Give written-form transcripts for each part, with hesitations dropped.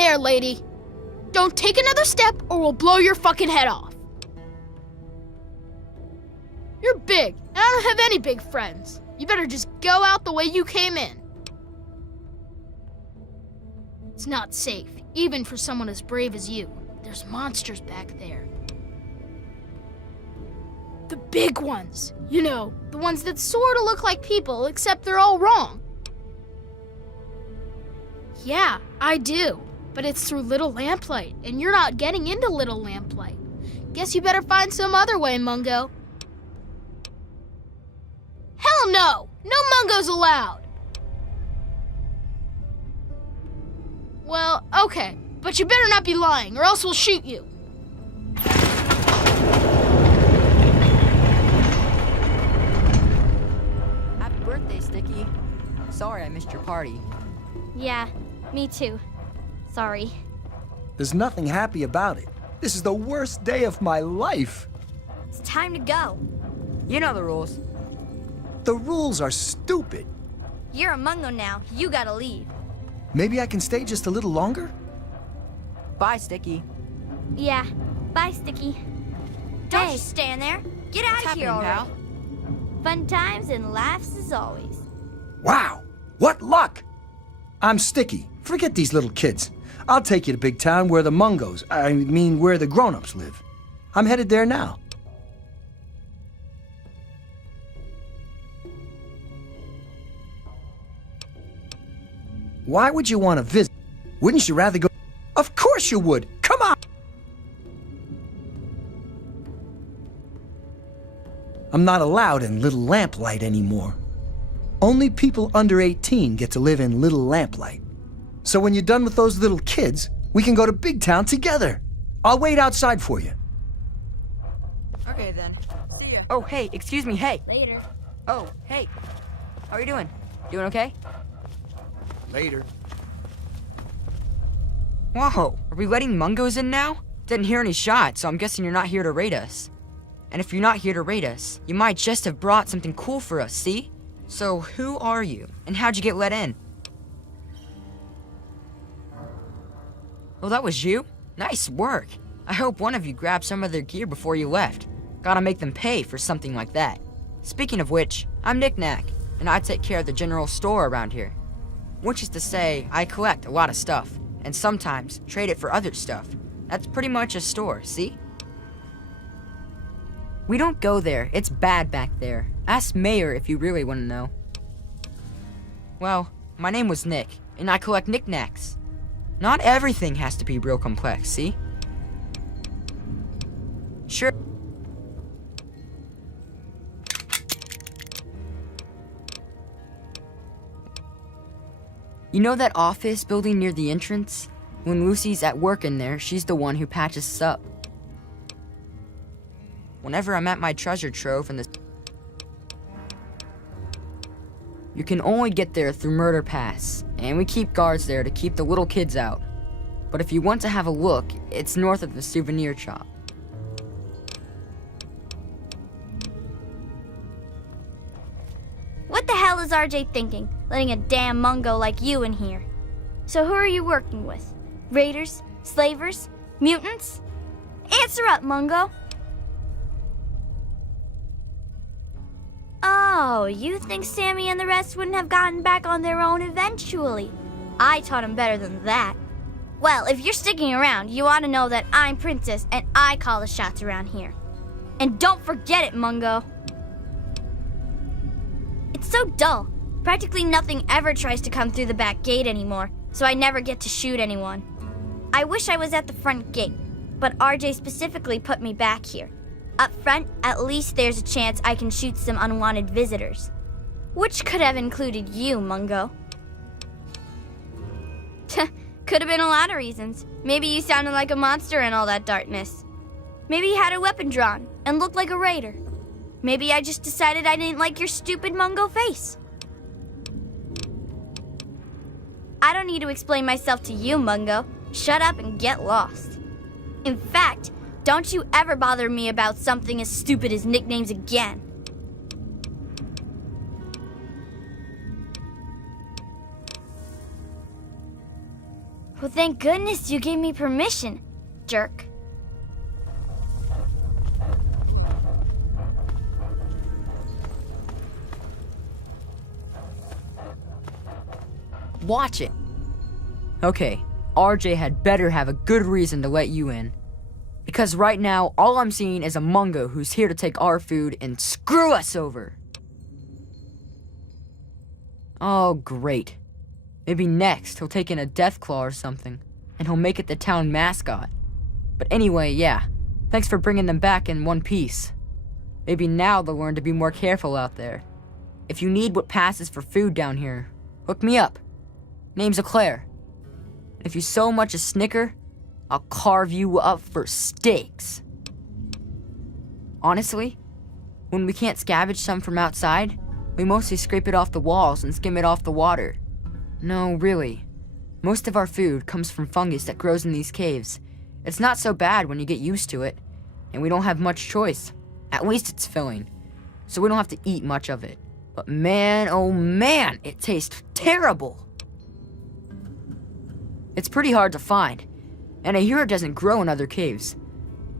there, lady. Don't take another step or we'll blow your fucking head off. You're big, and I don't have any big friends. You better just go out the way you came in. It's not safe, even for someone as brave as you. There's monsters back there. The big ones. You know, the ones that sort of look like people, except they're all wrong. Yeah, I do. But it's through Little Lamplight, and you're not getting into Little Lamplight. Guess you better find some other way, Mungo. Hell no! No Mungos allowed! Well, okay, but you better not be lying, or else we'll shoot you. Happy birthday, Sticky. Sorry I missed your party. Yeah, me too. Sorry. There's nothing happy about it. This is the worst day of my life. It's time to go. You know the rules. The rules are stupid. You're a Mungo now. You gotta leave. Maybe I can stay just a little longer? Bye, Sticky. Yeah. Bye, Sticky. Don't just stand there. Get out of here already. Pal? Fun times and laughs as always. Wow, what luck! I'm Sticky. Forget these little kids. I'll take you to big town where the Mungos, where the grown-ups live. I'm headed there now. Why would you want to visit? Wouldn't you rather go? Of course you would! Come on! I'm not allowed in Little Lamplight anymore. Only people under 18 get to live in Little Lamplight. So when you're done with those little kids, we can go to Big Town together. I'll wait outside for you. Okay then. See ya. Oh, hey, excuse me, hey. Later. Oh, hey. How are you doing? Doing okay? Later. Whoa, are we letting Mungos in now? Didn't hear any shots, so I'm guessing you're not here to raid us. And if you're not here to raid us, you might just have brought something cool for us, see? So who are you, and how'd you get let in? Oh, that was you? Nice work. I hope one of you grabbed some of their gear before you left. Gotta make them pay for something like that. Speaking of which, I'm Knick-Knack, and I take care of the general store around here. Which is to say, I collect a lot of stuff, and sometimes trade it for other stuff. That's pretty much a store, see? We don't go there, it's bad back there. Ask Mayor if you really want to know. Well, my name was Nick, and I collect knickknacks. Not everything has to be real complex, see? Sure. You know that office building near the entrance? When Lucy's at work in there, she's the one who patches us up. Whenever I'm at my treasure trove in the... You can only get there through Murder Pass, and we keep guards there to keep the little kids out. But if you want to have a look, it's north of the souvenir shop. What the hell is RJ thinking, letting a damn Mungo like you in here? So who are you working with? Raiders? Slavers? Mutants? Answer up, Mungo! Oh, you think Sammy and the rest wouldn't have gotten back on their own eventually? I taught them better than that. Well, if you're sticking around, you ought to know that I'm Princess and I call the shots around here. And don't forget it, Mungo. It's so dull. Practically nothing ever tries to come through the back gate anymore, so I never get to shoot anyone. I wish I was at the front gate, but RJ specifically put me back here. Up front, at least there's a chance I can shoot some unwanted visitors. Which could have included you, Mungo. Could have been a lot of reasons. Maybe you sounded like a monster in all that darkness. Maybe you had a weapon drawn and looked like a raider. Maybe I just decided I didn't like your stupid Mungo face. I don't need to explain myself to you, Mungo. Shut up and get lost. In fact, don't you ever bother me about something as stupid as nicknames again. Well, thank goodness you gave me permission, jerk. Watch it. Okay, RJ had better have a good reason to let you in. Because right now, all I'm seeing is a Mungo who's here to take our food and screw us over. Oh, great. Maybe next he'll take in a Deathclaw or something, and he'll make it the town mascot. But anyway, yeah, thanks for bringing them back in one piece. Maybe now they'll learn to be more careful out there. If you need what passes for food down here, hook me up. Name's Eclair. If you so much as snicker, I'll carve you up for steaks. Honestly, when we can't scavenge some from outside, we mostly scrape it off the walls and skim it off the water. No, really. Most of our food comes from fungus that grows in these caves. It's not so bad when you get used to it, and we don't have much choice. At least it's filling, so we don't have to eat much of it. But man, oh man, it tastes terrible. It's pretty hard to find, and I hear it doesn't grow in other caves.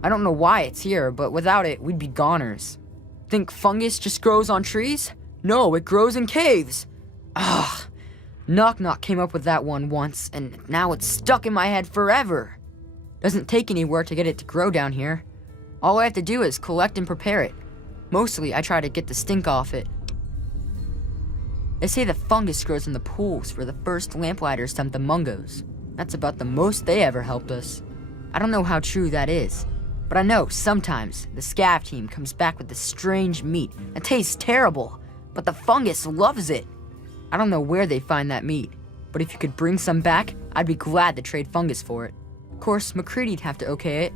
I don't know why it's here, but without it, we'd be goners. Think fungus just grows on trees? No, it grows in caves. Ugh. Knock Knock came up with that one once, and now it's stuck in my head forever. Doesn't take any work to get it to grow down here. All I have to do is collect and prepare it. Mostly, I try to get the stink off it. They say the fungus grows in the pools where the first lamplighters dumped the Mungos. That's about the most they ever helped us. I don't know how true that is, but I know sometimes the scav team comes back with this strange meat that tastes terrible, but the fungus loves it. I don't know where they find that meat, but if you could bring some back, I'd be glad to trade fungus for it. Of course, McCready'd have to okay it.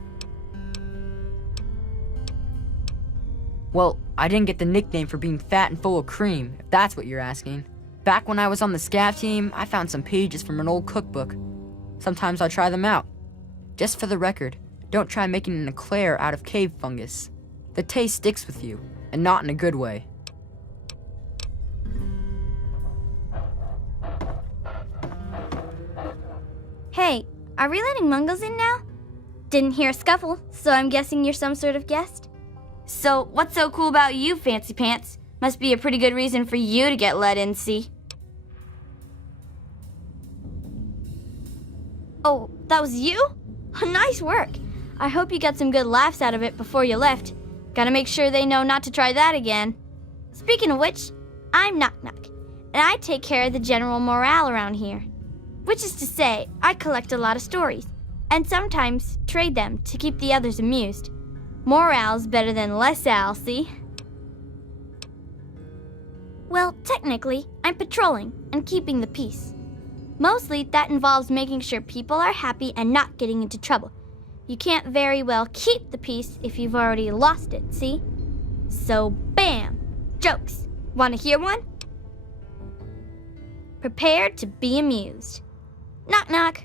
Well, I didn't get the nickname for being fat and full of cream, if that's what you're asking. Back when I was on the scav team, I found some pages from an old cookbook. Sometimes I try them out. Just for the record, don't try making an eclair out of cave fungus. The taste sticks with you, and not in a good way. Hey, are we letting Mungos in now? Didn't hear a scuffle, so I'm guessing you're some sort of guest? So, what's so cool about you, Fancy Pants? Must be a pretty good reason for you to get let in, see? Oh, that was you? Nice work. I hope you got some good laughs out of it before you left. Gotta make sure they know not to try that again. Speaking of which, I'm Knock Knock, and I take care of the general morale around here. Which is to say, I collect a lot of stories, and sometimes trade them to keep the others amused. Morale's better than less al, see? Well, technically, I'm patrolling and keeping the peace. Mostly, that involves making sure people are happy and not getting into trouble. You can't very well keep the peace if you've already lost it, see? So, bam! Jokes. Want to hear one? Prepare to be amused. Knock knock.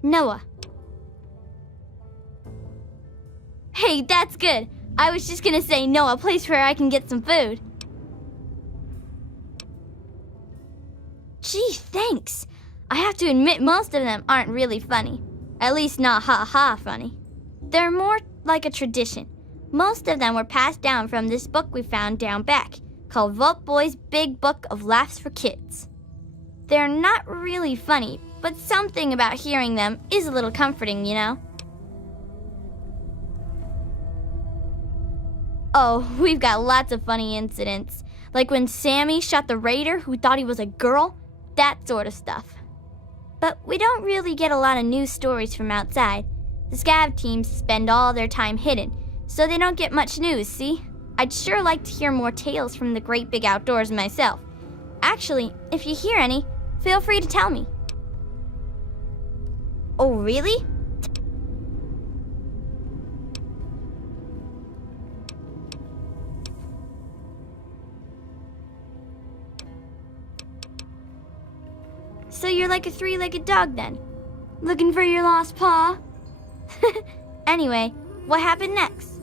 Noah. Hey, that's good. I was just gonna say Noah, a place where I can get some food. Gee, thanks. I have to admit most of them aren't really funny. At least not ha-ha funny. They're more like a tradition. Most of them were passed down from this book we found down back, called Vault Boy's Big Book of Laughs for Kids. They're not really funny, but something about hearing them is a little comforting, you know? Oh, we've got lots of funny incidents. Like when Sammy shot the raider who thought he was a girl, that sort of stuff. But we don't really get a lot of news stories from outside. The scav teams spend all their time hidden, so they don't get much news, see? I'd sure like to hear more tales from the great big outdoors myself. Actually, if you hear any, feel free to tell me. Oh, really? So you're like a three-legged dog then? Looking for your lost paw? Anyway, what happened next?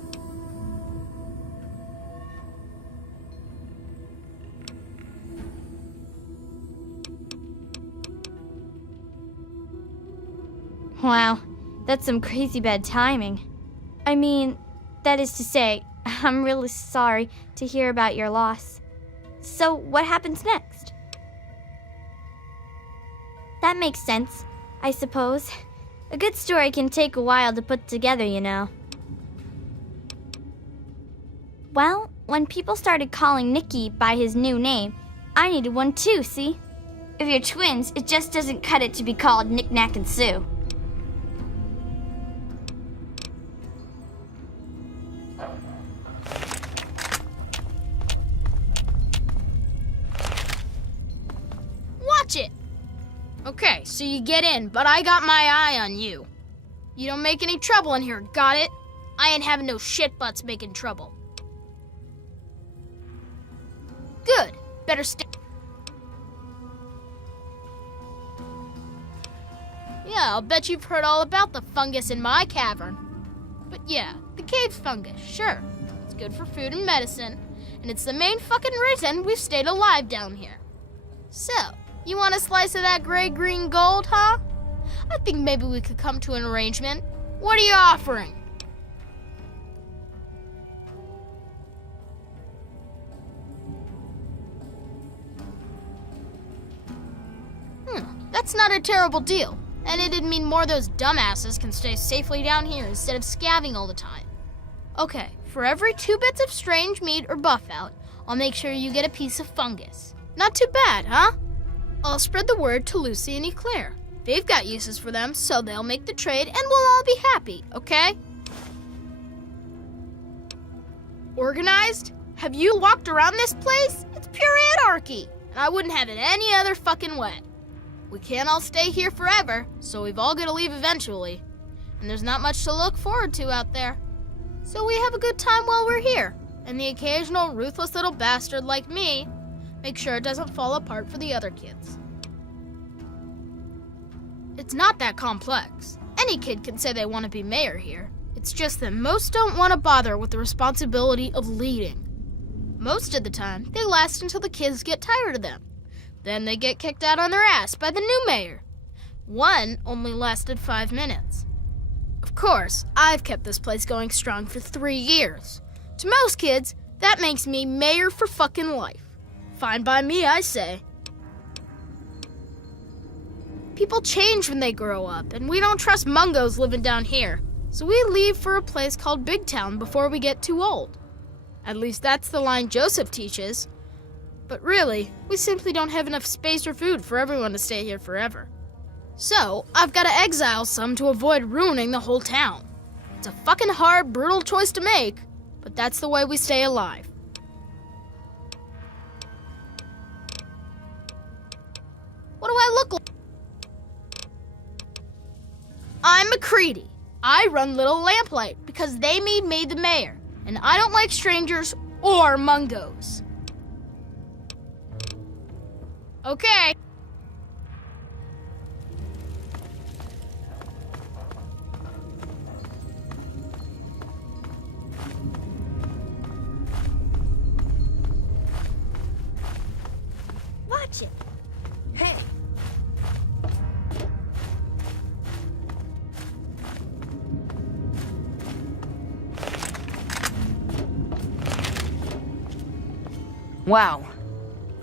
Wow, that's some crazy bad timing. I mean, that is to say, I'm really sorry to hear about your loss. So, what happens next? That makes sense, I suppose. A good story can take a while to put together, you know. Well, when people started calling Nicky by his new name, I needed one too, see? If you're twins, it just doesn't cut it to be called Knick Knack and Sue. Watch it! Okay, so you get in, but I got my eye on you. You don't make any trouble in here, got it? I ain't having no shit butts making trouble. Good. Better stay. Yeah, I'll bet you've heard all about the fungus in my cavern. But yeah, the cave fungus, sure. It's good for food and medicine, and it's the main fucking reason we've stayed alive down here. So, you want a slice of that gray-green gold, huh? I think maybe we could come to an arrangement. What are you offering? That's not a terrible deal. And it'd mean more of those dumbasses can stay safely down here instead of scavenging all the time. Okay, for every 2 bits of strange meat or buff out, I'll make sure you get a piece of fungus. Not too bad, huh? I'll spread the word to Lucy and Eclair. They've got uses for them, so they'll make the trade and we'll all be happy, okay? Organized? Have you walked around this place? It's pure anarchy, and I wouldn't have it any other fucking way. We can't all stay here forever, so we've all got to leave eventually. And there's not much to look forward to out there. So we have a good time while we're here, and the occasional ruthless little bastard like me make sure it doesn't fall apart for the other kids. It's not that complex. Any kid can say they want to be mayor here. It's just that most don't want to bother with the responsibility of leading. Most of the time, they last until the kids get tired of them. Then they get kicked out on their ass by the new mayor. One only lasted 5 minutes. Of course, I've kept this place going strong for 3 years. To most kids, that makes me mayor for fucking life. Fine by me, I say. People change when they grow up, and we don't trust mungos living down here. So we leave for a place called Big Town before we get too old. At least that's the line Joseph teaches. But really, we simply don't have enough space or food for everyone to stay here forever. So, I've got to exile some to avoid ruining the whole town. It's a fucking hard, brutal choice to make, but that's the way we stay alive. What do I look like? I'm McCready. I run Little Lamplight because they made me the mayor, and I don't like strangers or mungos. Okay. Watch it. Hey! Wow.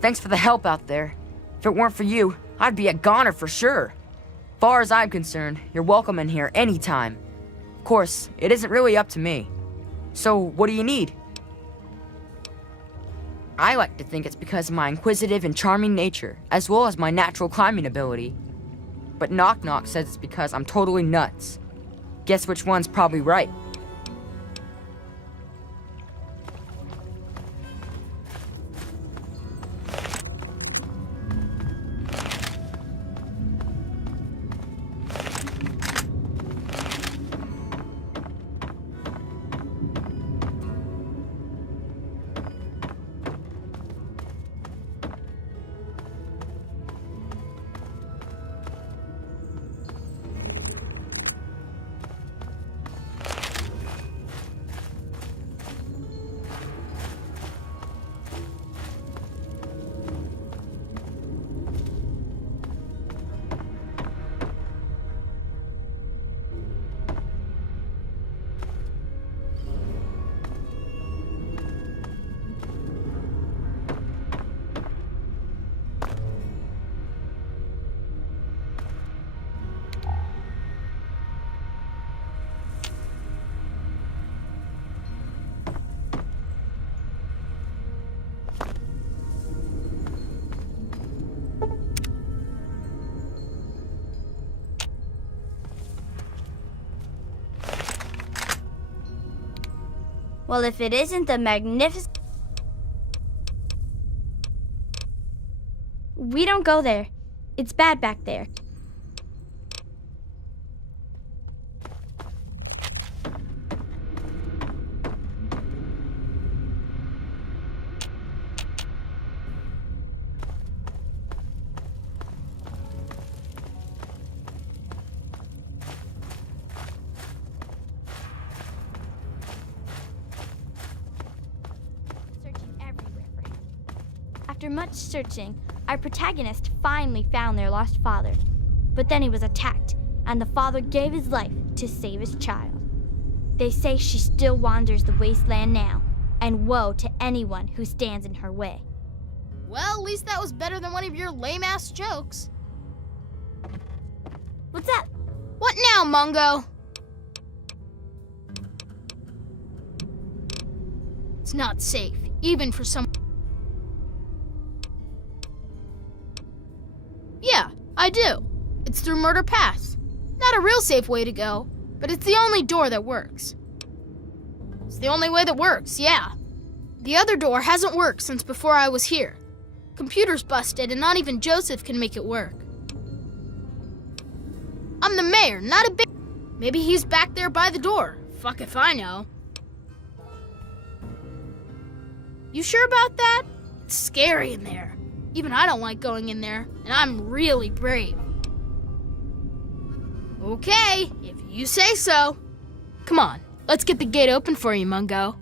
Thanks for the help out there. If it weren't for you, I'd be a goner for sure. Far as I'm concerned, you're welcome in here anytime. Of course, it isn't really up to me. So, what do you need? I like to think it's because of my inquisitive and charming nature, as well as my natural climbing ability. But Knock Knock says it's because I'm totally nuts. Guess which one's probably right. Well, if it isn't the magnificent... We don't go there. It's bad back there. Searching everywhere for him. After much searching, our protagonist finally found their lost father. But then he was attacked, and the father gave his life to save his child. They say she still wanders the wasteland now, and woe to anyone who stands in her way. Well, at least that was better than one of your lame-ass jokes. What's that? What now, Mungo? It's not safe, even for some... Yeah, I do. It's through Murder Pass. Not a real safe way to go, but it's the only door that works. It's the only way that works, yeah. The other door hasn't worked since before I was here. Computer's busted and not even Joseph can make it work. I'm the mayor, not a big... Maybe he's back there by the door. Fuck if I know. You sure about that? It's scary in there. Even I don't like going in there, and I'm really brave. Okay, if you say so. Come on, let's get the gate open for you, Mungo.